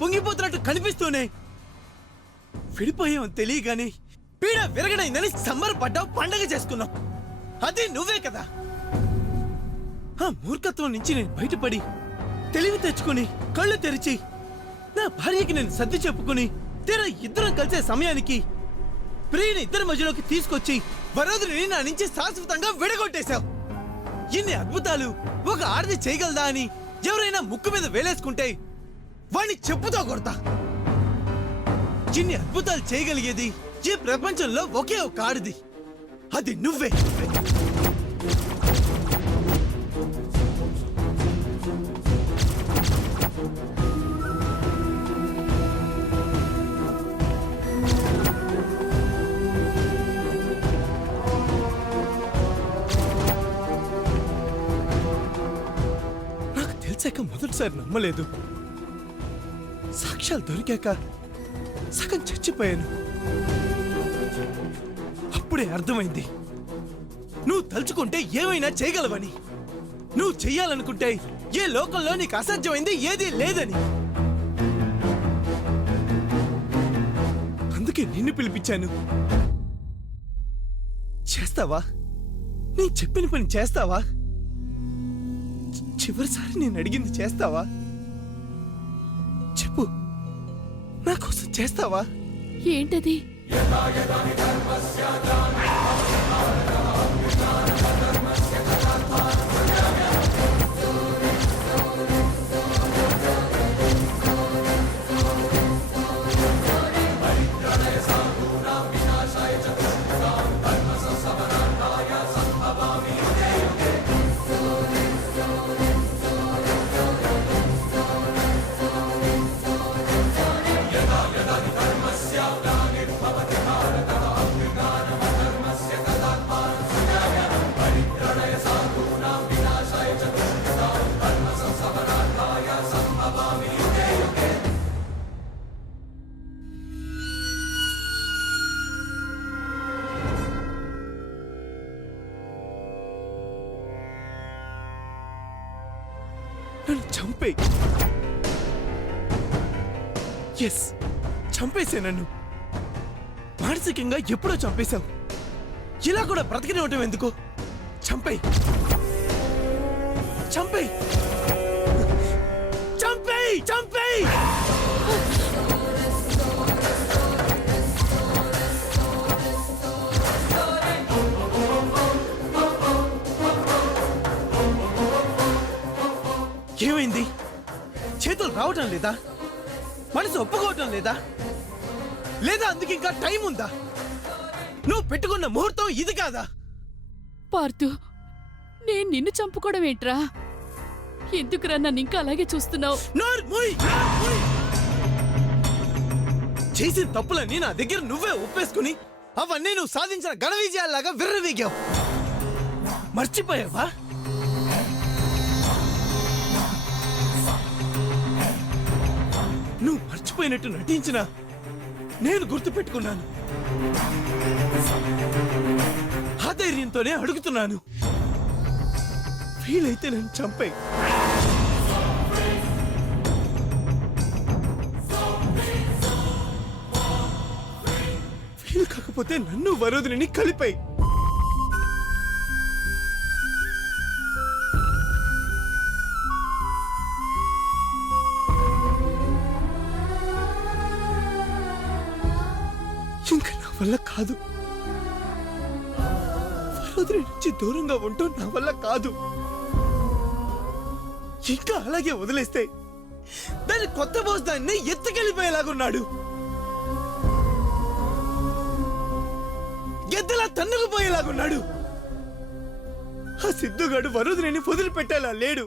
పొంగిపోతున్నట్టు కనిపిస్తూనే విడిపోయాం తెలియగాని పీడ విరగడైందని సంబరపడ్డావు, పండగ చేసుకున్నావు. అది నువ్వే కదా. ఆ మూర్ఖత్వం నుంచి నేను బయటపడి తెలివి తెచ్చుకుని కళ్ళు తెరిచి నా భార్యకి నేను సర్ది చెప్పుకుని తీరా ఇద్దరం కలిసే సమయానికి ప్రియని ఇద్దరి మధ్యలోకి తీసుకొచ్చి వరోధిని నా నుంచి శాశ్వతంగా విడగొట్టేశావు. ఇన్ని అద్భుతాలు ఒక ఆడది చేయగలదా అని ఎవరైనా ముక్కు మీద వేలేసుకుంటే వాణ్ణి చెప్పుతో కొడతా. ఇన్ని అద్భుతాలు చేయగలిగేది ఈ ప్రపంచంలో ఒకే ఒక ఆడది, అది నువ్వే. నాకు తెలిసాక మొదటిసారి నమ్మలేదు. సాక్ష్యాలు దొరికాక సగం చచ్చిపోయాను. అప్పుడే అర్థమైంది నువ్వు తలుచుకుంటే ఏమైనా చేయగలవని. నువ్వు చెయ్యాలనుకుంటే ఏ లోకంలో నీకు అసాధ్యమైంది ఏదీ లేదని. అందుకే నిన్ను పిలిపించాను. చేస్తావా? నేను చెప్పిన పని చేస్తావా? చివరిసారి నేను అడిగింది చేస్తావా? చెప్పు, నా కోసం చేస్తావా? ఏంటది? నన్ను చంపే. ఎస్, చంపేసే. నన్ను మానసికంగా ఎప్పుడో చంపేశావు. ఇలా కూడా బ్రతికినవటం ఎందుకు? చంపే, చంపే, చంపే, చంపే. ఏమైంది? చేతులు రావటం లేదా? మనసు ఒప్పుకోవటం లేదా? లేదా అందుకు ఇంకా టైం ఉందా? నువ్వు పెట్టుకున్న ముహూర్తం ఇది కాదా? పార్థు, నేను నిన్ను చంపుకోవడం ఏంట్రా? ఎందుకురా నన్ను ఇంకా అలాగే చూస్తున్నావు? చేసిన తప్పులన్నీ నా దగ్గర నువ్వే ఒప్పేసుకుని అవన్నీ నువ్వు సాధించిన ఘన విజయాల్లాగా విర్రవీగావు. మర్చిపోయావా? నువ్వు మర్చిపోయినట్టు నటించినా నేను గుర్తు పెట్టుకున్నాను. ఆ ధైర్యంతోనే అడుగుతున్నాను, వీలైతే నన్ను చంపే. వీలు కాకపోతే నన్ను వరోధిని కలిపాయి. ఇంకా నా వల్ల కాదు. వరోధిని నుంచి దూరంగా ఉంటూ నా వల్ల కాదు. ఇంకా అలాగే వదిలేస్తే దాని కొత్త బోస్ దాన్ని ఎత్తుకెళ్ళిపోయేలాగున్నాడు. గెద్దలా తన్నుకుపోయేలాగున్నాడు. ఆ సిద్ధుగాడు వరోధిని వదిలిపెట్టేలా లేడు.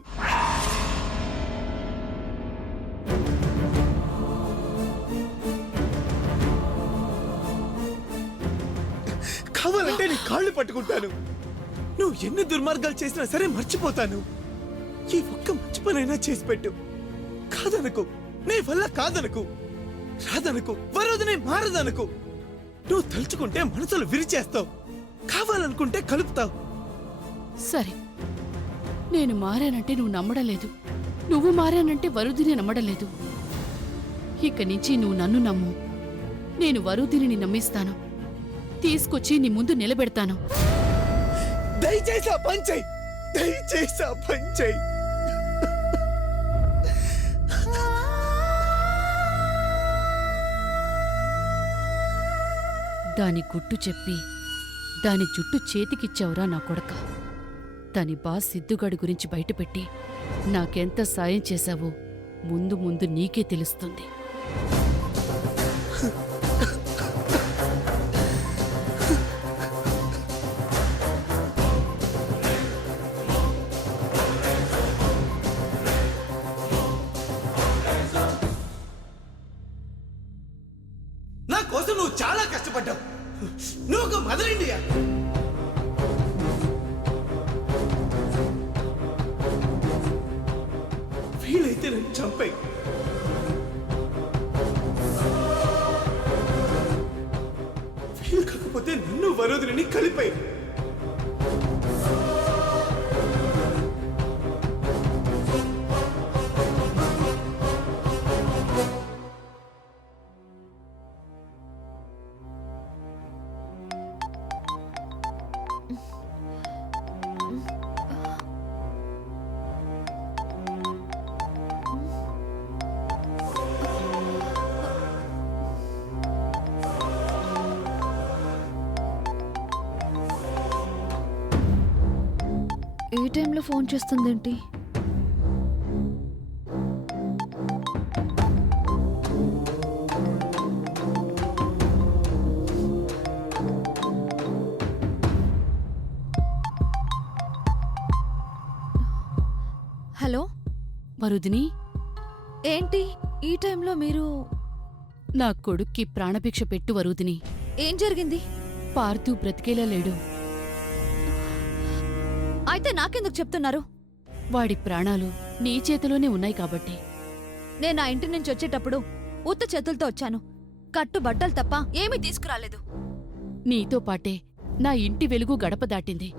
కావాలంటే నీ కాళ్ళు పట్టుకుంటాను. నువ్వు ఎన్ని దుర్మార్గాలు చేసినా సరే మర్చిపోతాను. ఈ ఒక్క మంచి పనైనా చేసి పెట్టు. కాదనకు, నీ వల్ల కాదనకు, రాదనకు, వరోధిని మారదనకు. నువ్వు తలుచుకుంటే మనసులు విరిచేస్తావు, కావాలనుకుంటే కలుపుతావు. సరే, నేను మారానంటే నువ్వు నమ్మడం లేదు, నువ్వు మారానంటే వరుదిని నమ్మడం లేదు. ఇక నుంచి నువ్వు నన్ను నమ్ము. నేను వరుదిని నమ్మిస్తాను. తీసుకొచ్చి నీ ముందు నిలబెడతాను. దయచేసి ఆ పని చెయ్యి. దయచేసి ఆ పని చెయ్యి. దాని గుట్టు చెప్పి దాని జుట్టు చేతికిచ్చావురా నా కొడక. దాని బాస్ సిద్ధుగాడి గురించి బయటపెట్టి నాకెంత సాయం చేశావో ముందు ముందు నీకే తెలుస్తుంది. నా కోసం నువ్వు చాలా కష్టపడ్డావు. నువ్వు ఒక మదర్ ఇండియా. వీలైతే నన్ను చంపాయి. వీలు కాకపోతే నన్ను వరోధిని కలిపాయి. ఏ టైంలో ఫోన్ చేస్తుందేంటి? హలో వరుదిని, ఏంటి ఈ టైంలో మీరు? నా కొడుక్కి ప్రాణభిక్ష పెట్టు వరుదిని. ఏం జరిగింది? పార్థు బ్రతికేలా లేడు. అయితే నాకెందుకు చెప్తున్నారు? వాడి ప్రాణాలు నీ చేతిలోనే ఉన్నాయి కాబట్టి. నేను ఆ ఇంటి నుంచి వచ్చేటప్పుడు ఉత్త చేతులతో వచ్చాను. కట్టు బట్టలు తప్ప ఏమీ తీసుకురాలేదు. నీతో పాటే నా ఇంటి వెలుగు గడప దాటింది.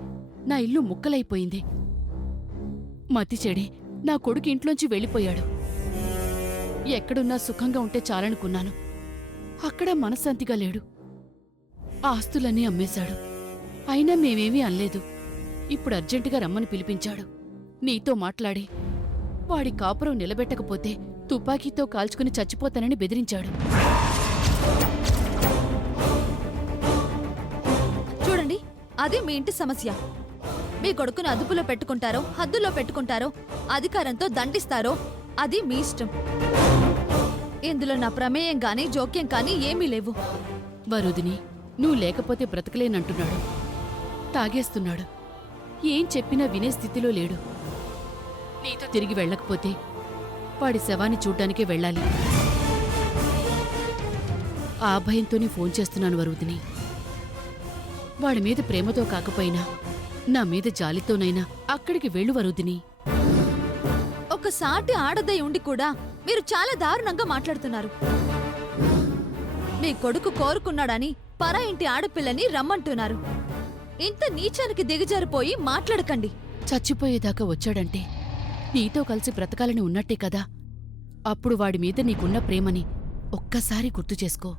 నా ఇల్లు ముక్కలైపోయింది. మతి చెడి నా కొడుకు ఇంట్లోంచి వెళ్ళిపోయాడు. ఎక్కడున్నా సుఖంగా ఉంటే చాలనుకున్నాను. అక్కడ మనశ్శాంతిగా లేడు. ఆస్తులన్నీ అమ్మేశాడు. అయినా మేమేమీ అనలేదు. ఇప్పుడు అర్జెంటుగా రమ్మని పిలిపించాడు. నీతో మాట్లాడి వాడి కాపురం నిలబెట్టకపోతే తుపాకీతో కాల్చుకుని చచ్చిపోతానని బెదిరించాడు. చూడండి, అదే మీ ఇంటి సమస్య. మీ కొడుకును అదుపులో పెట్టుకుంటారో హద్దులో పెట్టుకుంటారో, అధికారంతో దండిస్తారో అది మీ ఇష్టం. ఇందులో నా ప్రమేయం గాని జోక్యం కానీ ఏమీ లేవు. వరుదిని, నువ్వు లేకపోతే బ్రతకలేనంటున్నాడు. తాగేస్తున్నాడు. ఏం చెప్పినా వినే స్థితిలో లేడు. నీతో తిరిగి వెళ్ళకపోతే వాడి శవాన్ని చూడ్డానికే వెళ్ళాలి. ఆ భయంతోనే ఫోన్ చేస్తున్నాను వరుదిని. వాడి మీద ప్రేమతో కాకపోయినా నా మీద జాలితోనైనా అక్కడికి వెళ్ళు వరుదిని. ఒక సాటి ఆడదై ఉండి కూడా మీరు చాలా దారుణంగా మాట్లాడుతున్నారు. మీ కొడుకు కోరుకున్నాడని పరా ఇంటి ఆడపిల్లని రమ్మంటున్నారు. ఇంత నీచానికి దిగజారిపోయి మాట్లాడకండి. చచ్చిపోయేదాకా వచ్చాడంటే నీతో కలిసి బ్రతకాలని ఉన్నట్టే కదా. అప్పుడు వాడి మీద నీకున్న ప్రేమని ఒక్కసారి గుర్తు చేసుకో.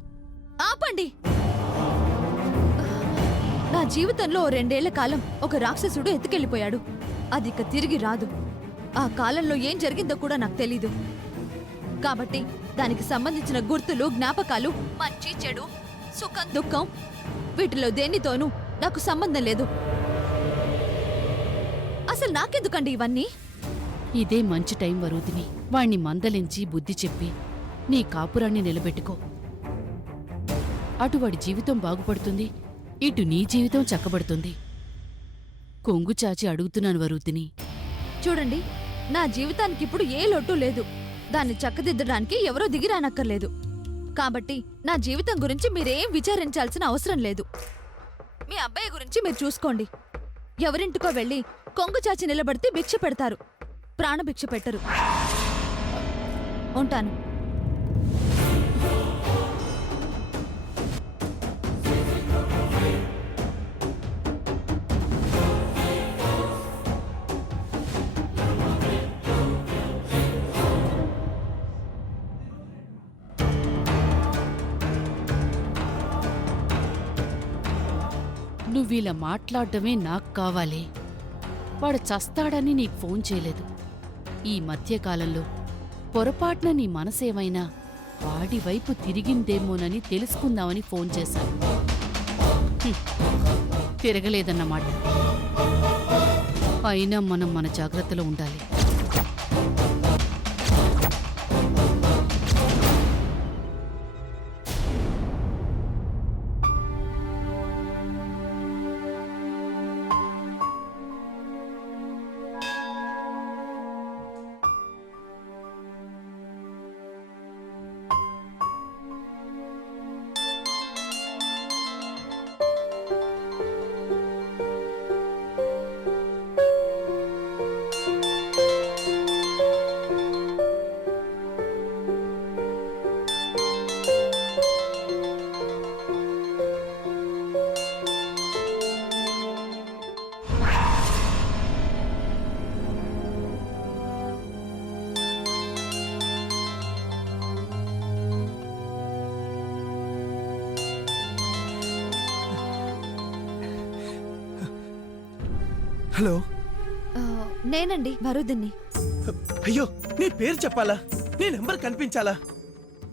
ఆపండి. నా జీవితంలో 2 ఏళ్ల కాలం ఒక రాక్షసుడు ఎత్తుకెళ్ళిపోయాడు. అది ఇక తిరిగి రాదు. ఆ కాలంలో ఏం జరిగిందో కూడా నాకు తెలీదు. కాబట్టి దానికి సంబంధించిన గుర్తులు, జ్ఞాపకాలు, మంచి చెడు, సుఖం దుఃఖం, వీటిలో దేనితోనూ నాకు సంబంధం లేదు. అసలు నాకెందుకండి ఇవన్నీ? ఇదే మంచి టైం వరుదిని. వాణ్ణి మందలించి బుద్ధి చెప్పి నీ కాపురాన్ని నిలబెట్టుకో. అటు వాడి జీవితం బాగుపడుతుంది, ఇటు నీ జీవితం చక్కబడుతుంది. కొంగు చాచి అడుగుతున్నాను వరుదిని. చూడండి, నా జీవితానికి ఇప్పుడు ఏ లోటు లేదు. దాన్ని చక్కదిద్దడానికి ఎవరో దిగిరానక్కర్లేదు. కాబట్టి నా జీవితం గురించి మీరేం విచారించాల్సిన అవసరం లేదు. మీ అబ్బాయి గురించి మీరు చూసుకోండి. ఎవరింటికో వెళ్ళి కొంగు చాచి నిలబడితే భిక్ష పెడతారు, ప్రాణభిక్ష పెట్టరు. ఉంటాను. నువ్విలా మాట్లాడడమే నాకు కావాలి. వాడు చస్తాడని నీకు ఫోన్ చేయలేదు. ఈ మధ్యకాలంలో పొరపాటున నీ మనసేమైనా వాడి వైపు తిరిగిందేమోనని తెలుసుకుందామని ఫోన్ చేశాను. తిరగలేదన్నమాట. అయినా మనం మన జాగ్రత్తలో ఉండాలి. హలో, నేనండి వరుదిన్ని. అయ్యో నీ పేరు చెప్పాలా? నీ నెంబర్ కనిపించాలా?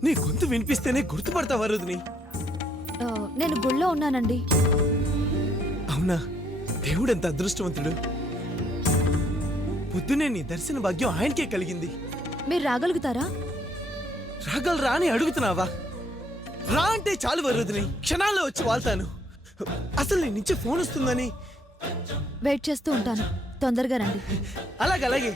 నీ గొంతు వినిపిస్తేనే గుర్తుపడతా వరుదిని. నేను గుళ్ళో ఉన్నానండి. అవునా? దేవుడెంత అదృష్టవంతుడు. పొద్దునే నీ దర్శన భాగ్యం ఆయనకే కలిగింది. మీరు రాగలుగుతారా? రాగలరా అని అడుగుతున్నావా? రా అంటే చాలు వరుదిని, క్షణాల్లో వచ్చి వాళ్తాను. అసలు నీ నుంచి ఫోన్ వస్తుందని వెయిట్ చేస్తూ ఉంటాను. తొందరగా రండి. అలాగే.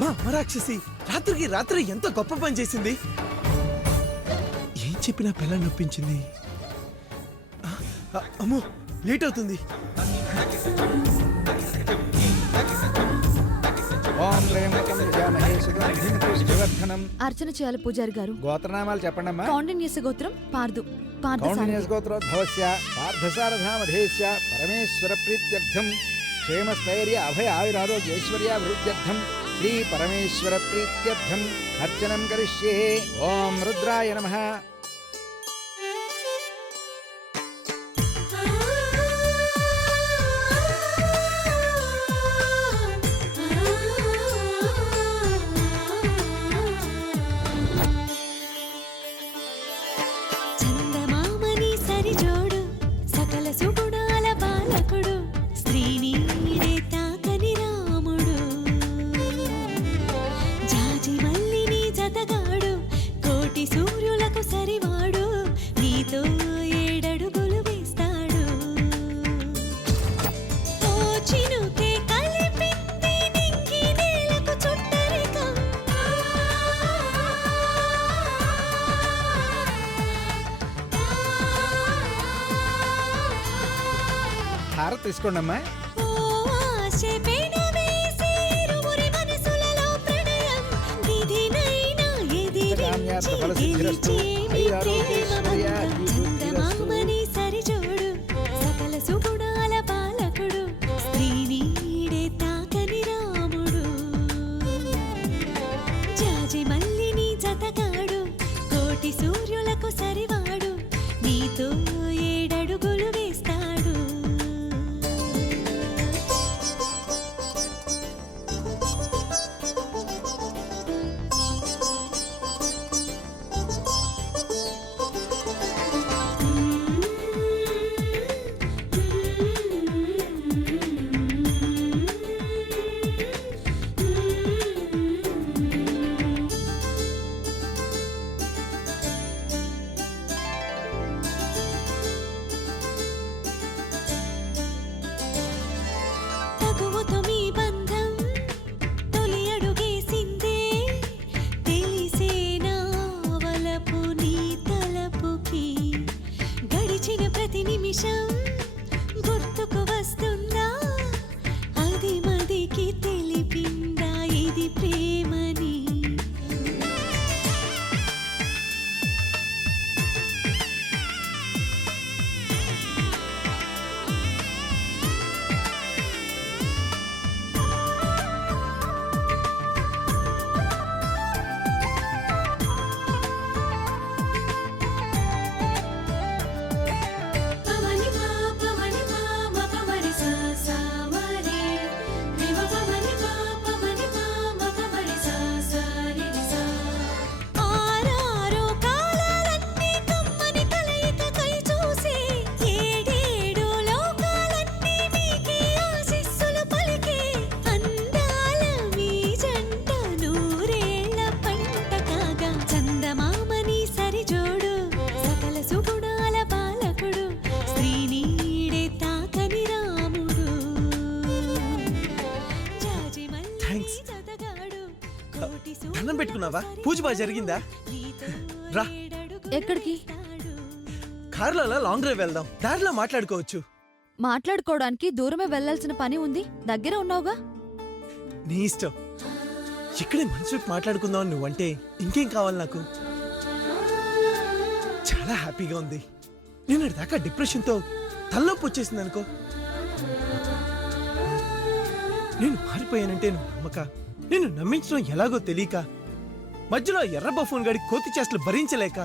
మా అమరాక్షసి రాత్రికి రాత్రి ఎంత గొప్ప పని చేసింది. ఏం చెప్పినా పిల్ల నొప్పించింది. అమ్మో, లేట్ అవుతుంది. అర్చన చేయాలి పూజారి గారు. గోత్రనామాలు చెప్పండమ్మా. కౌండిన్యస్ గోత్రం పార్దు. కౌండిన్యస్ గోత్రోద్భవస్య పార్థసారథామధేస్య పరమేశ్వర ప్రీత్యర్థం క్షేమస్థైర్య అభయ ఆయురారోగ్య ఐశ్వర్యాభివృద్ధ్యర్థం శ్రీ పరమేశ్వర ప్రీత్యర్థం అర్చనం కరిష్యే. ఓం రుద్రాయ నమః. హారతి తీసుకోండమ్మా. ఉన్నావా? పూజ బాగా జరిగిందా? రా, ఎక్కడికి? కార్లో అలా లాంగ్ డ్రైవ్ వెళ్దాం. దారిలో మాట్లాడుకోవచ్చు. మాట్లాడుకోవడానికి దూరమే వెళ్లాల్సిన పని ఉంది, దగ్గర ఉన్నావుగా. నీ ఇష్టం. ఇక్కడే మనసు మాట్లాడుకుందాం. నువ్వంటే ఇంకేం కావాలి నాకు? చాలా హ్యాపీగా ఉంది. నిన్నటి దాకా డిప్రెషన్తో తలనొప్పి వచ్చేసింది అనుకో. నేను మారిపోయానంటే నువ్వు నమ్మక, నేను నమ్మించడం ఎలాగో తెలియక, మధ్యలో ఎర్ర బఫూన్ గడి కోతి చేష్టలు భరించలేక,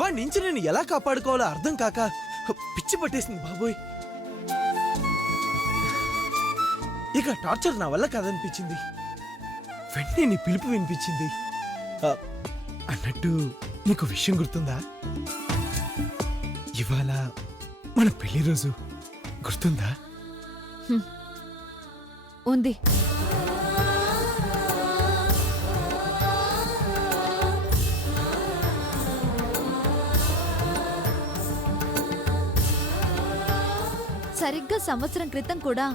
వాడి నుంచి నేను ఎలా కాపాడుకోవాలో అర్థం కాక పిచ్చి పట్టేసింది బాబోయ్. ఇక టార్చర్ నా వల్ల కాదనిపించింది. వెంటనే నీ పిలుపు వినిపించింది. అన్నట్టు నీకు విషయం గుర్తుందా? ఇవాళ మన పెళ్లి రోజు. గుర్తుందా? ఉంది. సరిగ్గా సంవత్సరం క్రితం కూడా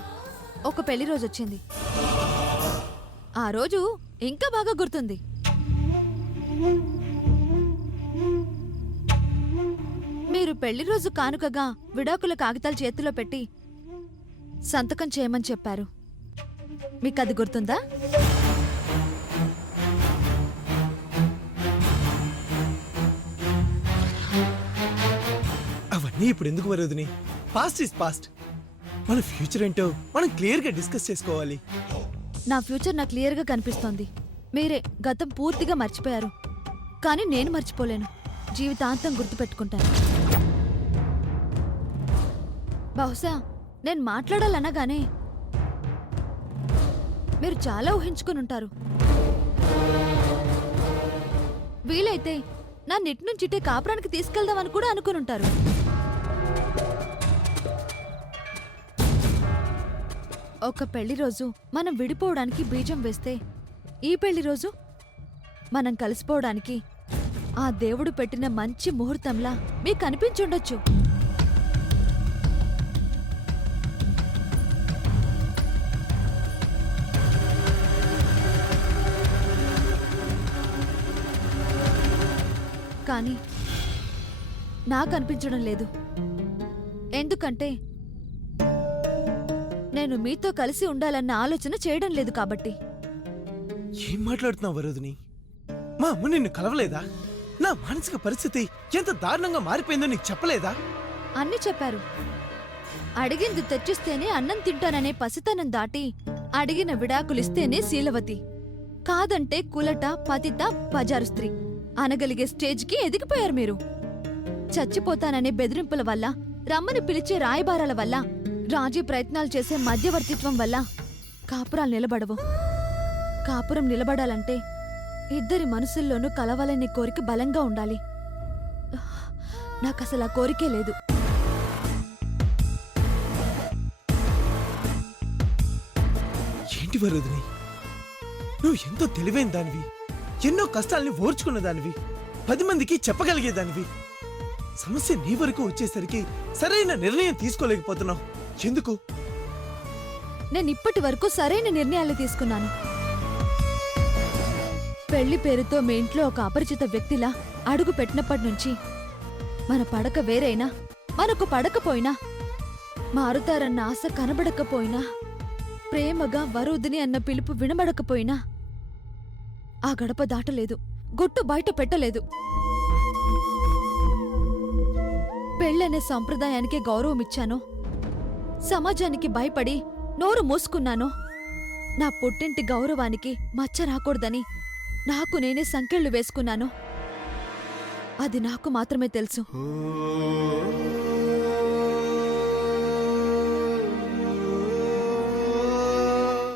ఒక పెళ్లి రోజు వచ్చింది. ఆ రోజు ఇంకా బాగా గుర్తుంది. మీరు పెళ్లి రోజు కానుకగా విడాకుల కాగితాలు చేతిలో పెట్టి సంతకం చేయమని చెప్పారు. మీకది గుర్తుందా? అవన్నీ ఇప్పుడు ఎందుకు వరదుని? Past is past. మన ఫ్యూచర్ ఏంటో మనం క్లియర్ గా డిస్కస్ చేసుకోవాలి. నా ఫ్యూచర్ నాకు క్లియర్గా కనిపిస్తోంది. మీరే గతం పూర్తిగా మర్చిపోయారు. కానీ నేను మర్చిపోలేను. జీవితాంతం గుర్తుపెట్టుకుంటాను. బహుశా నేను మాట్లాడాలనగానే మీరు చాలా ఊహించుకుని ఉంటారు. వీలైతే నా నెట్ నుంచి కాపురానికి తీసుకెళ్దామని కూడా అనుకుని ఉంటారు. ఒక పెళ్లి రోజు మనం విడిపోవడానికి బీజం వేస్తే, ఈ పెళ్లి రోజు మనం కలిసిపోవడానికి ఆ దేవుడు పెట్టిన మంచి ముహూర్తంలా మీకు అనిపించుండొచ్చు. కానీ నాకు అనిపించడం లేదు. ఎందుకంటే నేను మీతో కలిసి ఉండాలన్న ఆలోచన చేయడం లేదు కాబట్టి. ఏం మాట్లాడుతున్నావు వరదుని? మా అమ్మ నిన్ను కలవలేదా? నా మానసిక పరిస్థితి ఎంత దారుణంగా మారిపోయిందో నీకు చెప్పలేదా? అన్ని చెప్పారు. అడిగింది తెచ్చిస్తేనే అన్నం తింటాననే పసితనం దాటి అడిగిన విడాకులిస్తేనే శీలవతి, కాదంటే కులట, పతిత, బజారు స్త్రీ అనగలిగే స్టేజ్కి ఎదిగిపోయారు మీరు. చచ్చిపోతాననే బెదిరింపుల వల్ల, రమ్మని పిలిచే రాయబారాల వల్ల, రాజీ ప్రయత్నాలు చేసే మధ్యవర్తిత్వం వల్ల కాపురాలు నిలబడవు. కాపురం నిలబడాలంటే ఇద్దరి మనసుల్లోనూ కలవాలనే కోరిక బలంగా ఉండాలి. నాకసలు ఆ కోరికే లేదు. ఏంటి వరదుని, నువ్వు ఎంతో తెలివైన దానివి, ఎన్నో కష్టాల్ని ఓర్చుకున్న దానివి, 10 మందికి చెప్పగలిగేదానివి. సమస్య నీ వరకు వచ్చేసరికి సరైన నిర్ణయం తీసుకోలేకపోతున్నావు. ఎందుకు? నేను ఇప్పటి వరకు సరైన నిర్ణయాలు తీసుకున్నాను. పెళ్లి పేరుతో మీ ఇంట్లో ఒక అపరిచిత వ్యక్తిలా అడుగు పెట్టినప్పటి నుంచి మన పడక వేరైనా, మనకు పడకపోయినా, మారుతారన్న ఆశ కనబడకపోయినా, ప్రేమగా వరుదిని అన్న పిలుపు వినబడకపోయినా ఆ గడప దాటలేదు, గుట్టు బయట పెట్టలేదు. పెళ్ళనే సంప్రదాయానికి గౌరవమిచ్చానో, సమాజానికి భయపడి నోరు మూసుకున్నానో, నా పుట్టింటి గౌరవానికి మచ్చ రాకూడదని నాకు నేనే సంకెళ్ళు వేసుకున్నాను. అది నాకు మాత్రమే తెలుసు.